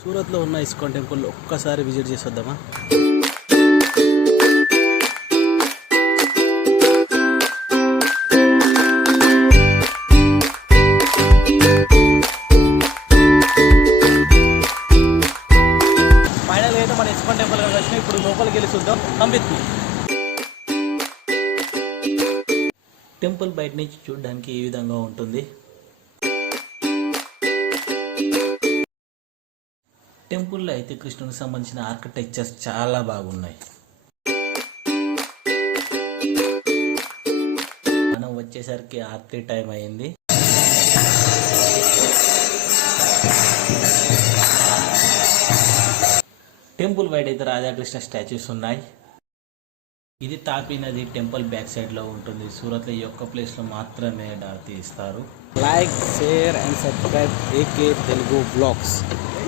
సూరత్లో ఉన్న ISKCON temple ఒక్కసారి visit చేసి వద్దామా? ఫైనల్ అయితే మన ఇస్కాన్ టెంపుల్ వచ్చిన ఇప్పుడు లోపలికి వెళ్ళి చూద్దాం. పంపిద్దు టెంపుల్ బయట నుంచి చూడడానికి ఈ విధంగా ఉంటుంది. టెంపుల్లో అయితే కృష్ణునికి సంబంధించిన ఆర్కిటెక్చర్స్ చాలా బాగున్నాయి. మనం వచ్చేసరికి ఆర్తి టైం అయింది. టెంపుల్ బయట అయితే రాధాకృష్ణ స్టాచ్యూస్ ఉన్నాయి. ఇది తాపీ నది టెంపుల్ బ్యాక్ సైడ్ లో ఉంటుంది. సూరత్లో ఈ ఒక్క ప్లేస్ లో మాత్రమే తీస్తారు. Like, share and subscribe AK Telugu Vlogs.